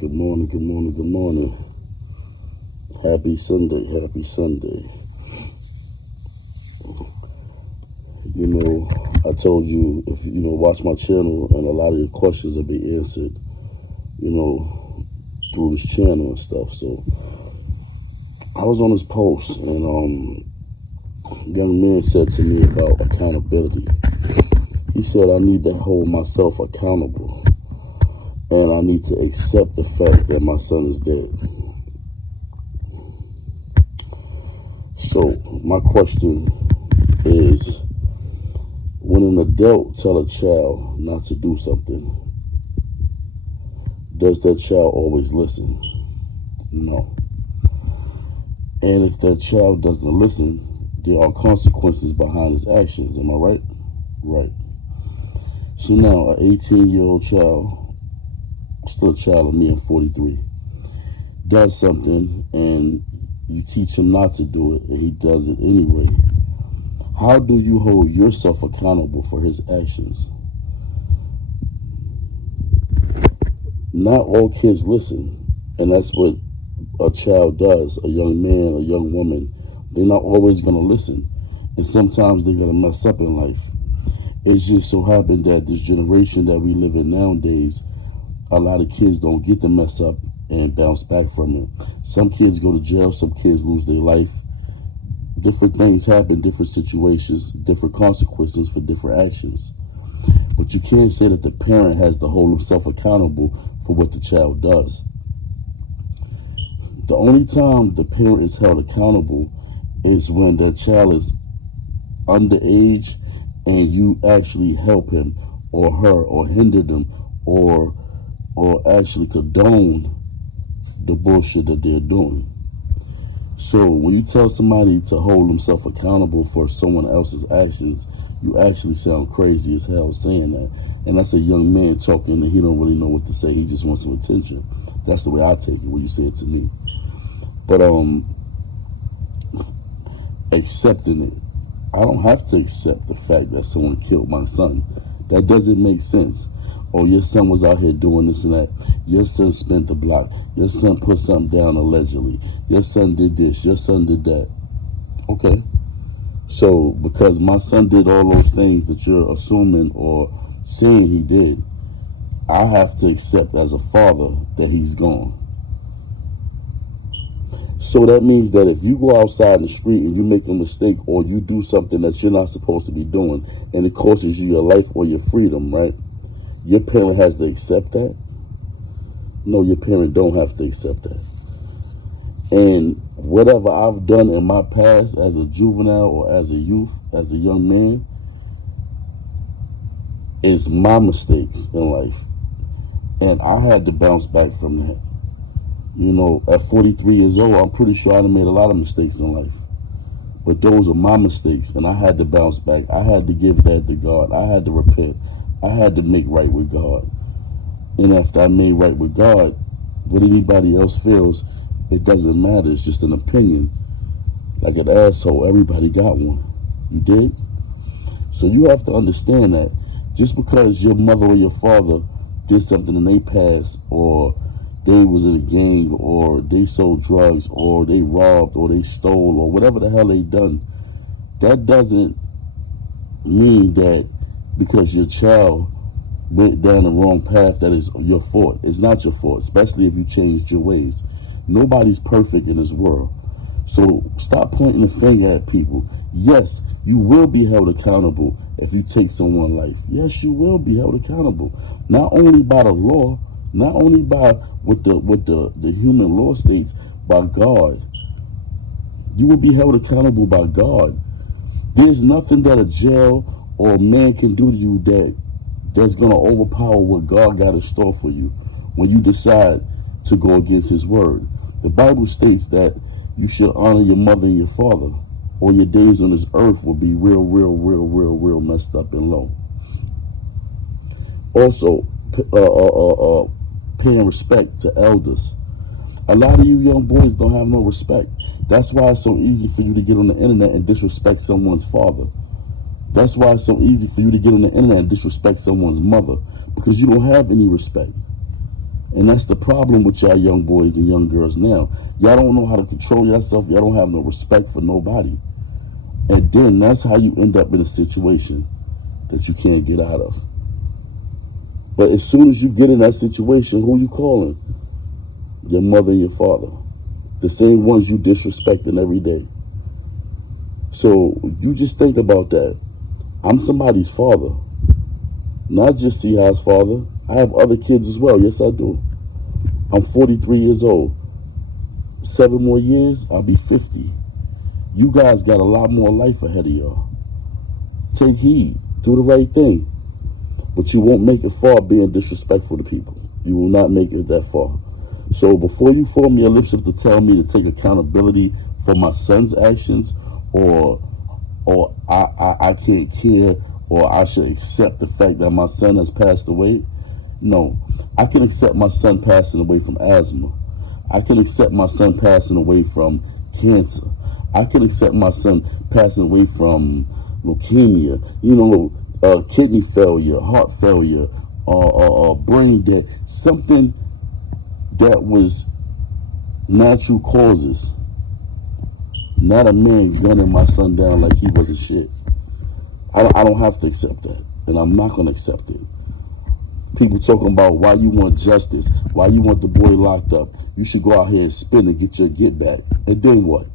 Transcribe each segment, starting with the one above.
Good morning, good morning, good morning. Happy Sunday, happy Sunday. I told you, if watch my channel, and a lot of your questions will be answered, through this channel and stuff. So I was on this post, and a young man said to me about accountability. He said, I need to hold myself accountable, and I need to accept the fact that my son is dead. So my question is, when an adult tell a child not to do something, does that child always listen? No. And if that child doesn't listen, there are consequences behind his actions. Am I right? Right. So now, an 18-year-old child, still a child of me, I'm 43, does something and you teach him not to do it and he does it anyway. How do you hold yourself accountable for his actions? Not all kids listen, and that's what a child does, a young man, a young woman. They're not always going to listen, and sometimes they're going to mess up in life. It's just so happened that this generation that we live in nowadays, a lot of kids don't get to mess up and bounce back from it. Some kids go to jail, some kids lose their life. Different things happen, different situations, different consequences for different actions. But you can't say that the parent has to hold himself accountable for what the child does. The only time the parent is held accountable is when that child is underage and you actually help him or her or hinder them or actually condone the bullshit that they're doing. So when you tell somebody to hold themselves accountable for someone else's actions, you actually sound crazy as hell saying that. And that's a young man talking and he don't really know what to say. He just wants some attention. That's the way I take it when you say it to me. But accepting it. I don't have to accept the fact that someone killed my son. That doesn't make sense. Or your son was out here doing this and that. Your son spent the block. Your son put something down allegedly. Your son did this. Your son did that. Okay. So because my son did all those things that you're assuming or saying he did, I have to accept as a father that he's gone. So that means that if you go outside in the street and you make a mistake or you do something that you're not supposed to be doing and it costs you your life or your freedom, right? Your parent has to accept that? No, your parent don't have to accept that. And whatever I've done in my past as a juvenile or as a youth, as a young man, is my mistakes in life. And I had to bounce back from that. At 43 years old, I'm pretty sure I done made a lot of mistakes in life. But those are my mistakes, and I had to bounce back. I had to give that to God. I had to repent. I had to make right with God. And after I made right with God, what anybody else feels, it doesn't matter. It's just an opinion. Like an asshole, everybody got one. You dig? So you have to understand that just because your mother or your father did something in their past, or they was in a gang, or they sold drugs, or they robbed, or they stole, or whatever the hell they done, that doesn't mean that because your child went down the wrong path, that is your fault. It's not your fault, especially if you changed your ways. Nobody's perfect in this world. So stop pointing the finger at people. Yes, you will be held accountable if you take someone's life. Yes, you will be held accountable. Not only by the law, not only by what the human law states, by God. You will be held accountable by God. There's nothing that a jail or a man can do to you that's going to overpower what God got in store for you when you decide to go against his word. The Bible states that you should honor your mother and your father, or your days on this earth will be real messed up and low. Also, paying respect to elders. A lot of you young boys don't have no respect. That's why it's so easy for you to get on the internet and disrespect someone's father. That's why it's so easy for you to get on the internet and disrespect someone's mother, because you don't have any respect. And that's the problem with y'all young boys and young girls now. Y'all don't know how to control yourself. Y'all don't have no respect for nobody. And then that's how you end up in a situation that you can't get out of. But as soon as you get in that situation, who you calling? Your mother and your father. The same ones you disrespecting every day. So you just think about that. I'm somebody's father. Not just Seahaw's father. I have other kids as well. Yes, I do. I'm 43 years old. 7 more years, I'll be 50. You guys got a lot more life ahead of y'all. Take heed. Do the right thing. But you won't make it far being disrespectful to people. You will not make it that far. So before you form your lips up to tell me to take accountability for my son's actions, or I can't care, or I should accept the fact that my son has passed away. No, I can accept my son passing away from asthma. I can accept my son passing away from cancer. I can accept my son passing away from leukemia, kidney failure, heart failure, brain death, something that was natural causes. Not a man gunning my son down like he wasn't shit. I don't have to accept that, and I'm not going to accept it. People talking about why you want justice, why you want the boy locked up. You should go out here and spin and get your get back. And then what?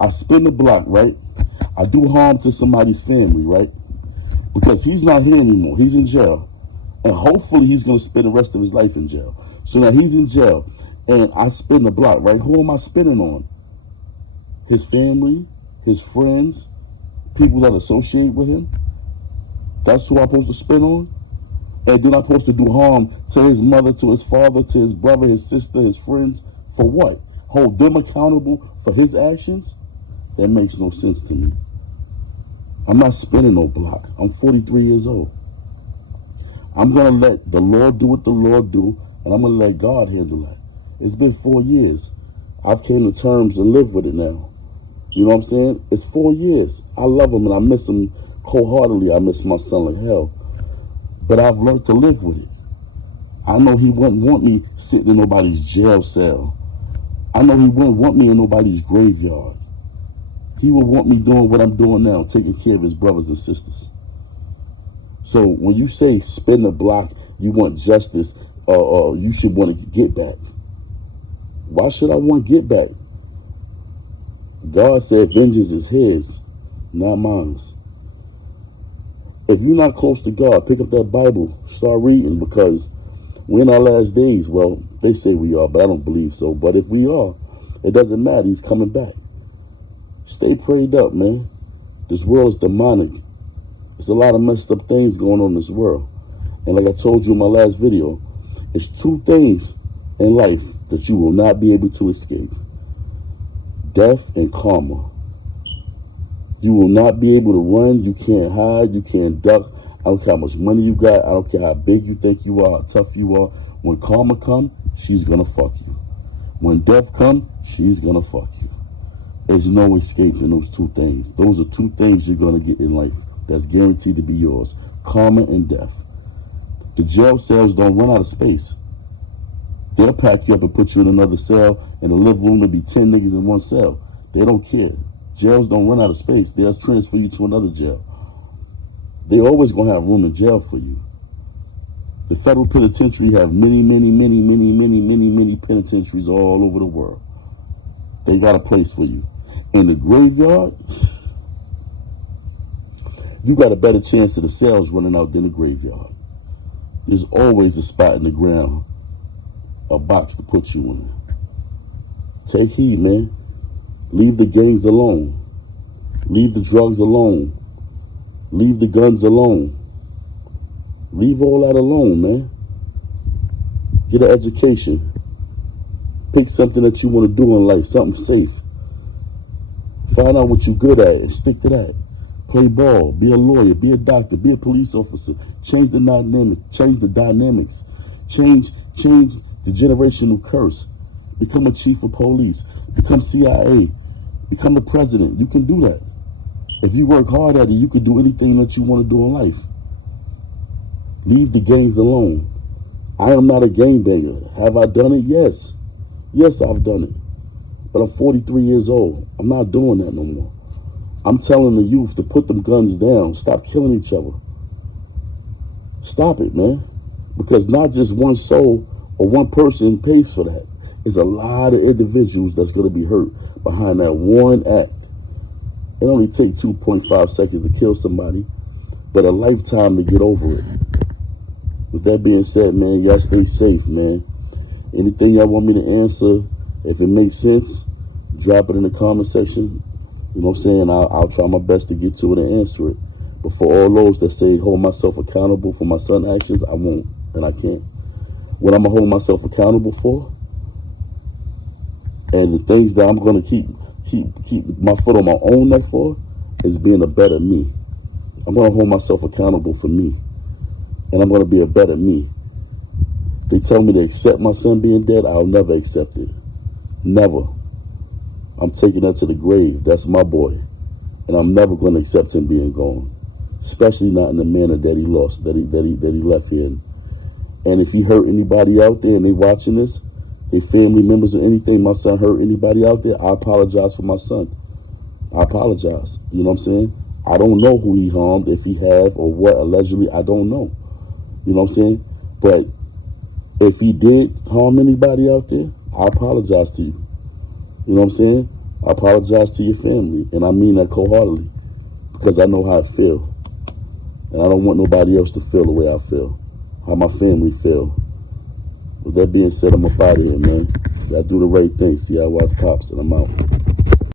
I spin the block, right? I do harm to somebody's family, right? Because he's not here anymore. He's in jail. And hopefully he's going to spend the rest of his life in jail. So now he's in jail, and I spin the block, right? Who am I spinning on? His family, his friends, people that associate with him. That's who I'm supposed to spin on. And then I'm supposed to do harm to his mother, to his father, to his brother, his sister, his friends. For what? Hold them accountable for his actions? That makes no sense to me. I'm not spinning no block. I'm 43 years old. I'm going to let the Lord do what the Lord do, and I'm going to let God handle that. It's been 4 years. I've came to terms and live with it now. You know what I'm saying? It's 4 years. I love him and I miss him wholeheartedly. I miss my son like hell. But I've learned to live with it. I know he wouldn't want me sitting in nobody's jail cell. I know he wouldn't want me in nobody's graveyard. He would want me doing what I'm doing now, taking care of his brothers and sisters. So when you say spin the block, you want justice, you should want to get back. Why should I want to get back? God said vengeance is his, not mine. If you're not close to God, pick up that Bible, start reading, because we're in our last days. Well, they say we are, but I don't believe so. But if we are, it doesn't matter. He's coming back. Stay prayed up, man. This world is demonic. There's a lot of messed up things going on in this world. And like I told you in my last video, it's 2 things in life that you will not be able to escape. Death and karma. You will not be able to run. You can't hide. You can't duck. I don't care how much money you got. I don't care how big you think you are, how tough you are. When karma come, she's going to fuck you. When death come, she's going to fuck you. There's no escaping those 2 things. Those are 2 things you're going to get in life that's guaranteed to be yours. Karma and death. The jail cells don't run out of space. They'll pack you up and put you in another cell, and the living room will be 10 niggas in one cell. They don't care. Jails don't run out of space. They'll transfer you to another jail. They always going to have room in jail for you. The federal penitentiary have many penitentiaries all over the world. They got a place for you. In the graveyard, you got a better chance of the cells running out than the graveyard. There's always a spot in the ground, a box to put you in. Take heed, man. Leave the gangs alone. Leave the drugs alone. Leave the guns alone. Leave all that alone, man. Get an education. Pick something that you want to do in life, something safe. Find out what you're good at and stick to that. Play ball, be a lawyer, be a doctor, be a police officer. Change the dynamics. Change the generational curse. Become a chief of police. Become CIA. Become the president. You can do that. If you work hard at it, you can do anything that you want to do in life. Leave the gangs alone. I am not a gangbanger. Have I done it? Yes. Yes, I've done it. But I'm 43 years old. I'm not doing that no more. I'm telling the youth to put them guns down. Stop killing each other. Stop it, man. Because not just one soul or one person pays for that. It's a lot of individuals that's going to be hurt behind that one act. It only takes 2.5 seconds to kill somebody, but a lifetime to get over it. With that being said, man, y'all stay safe, man. Anything y'all want me to answer, if it makes sense, drop it in the comment section. You know what I'm saying? I'll try my best to get to it and answer it. But for all those that say hold myself accountable for my son's actions, I won't and I can't. What I'm going to hold myself accountable for, and the things that I'm going to keep my foot on my own neck for, is being a better me. I'm going to hold myself accountable for me. And I'm going to be a better me. They tell me to accept my son being dead, I'll never accept it. Never. I'm taking that to the grave. That's my boy. And I'm never going to accept him being gone. Especially not in the manner that he lost, that he left here in. And if he hurt anybody out there and they watching this, their family members or anything, my son hurt anybody out there, I apologize for my son. I apologize. You know what I'm saying? I don't know who he harmed, if he have or what, allegedly, I don't know. You know what I'm saying? But if he did harm anybody out there, I apologize to you. You know what I'm saying? I apologize to your family. And I mean that cold-heartedly. Because I know how I feel. And I don't want nobody else to feel the way I feel. How my family feel. With that being said, I'm up out of here, man. Gotta do the right thing. See how Wvttz pops, and I'm out.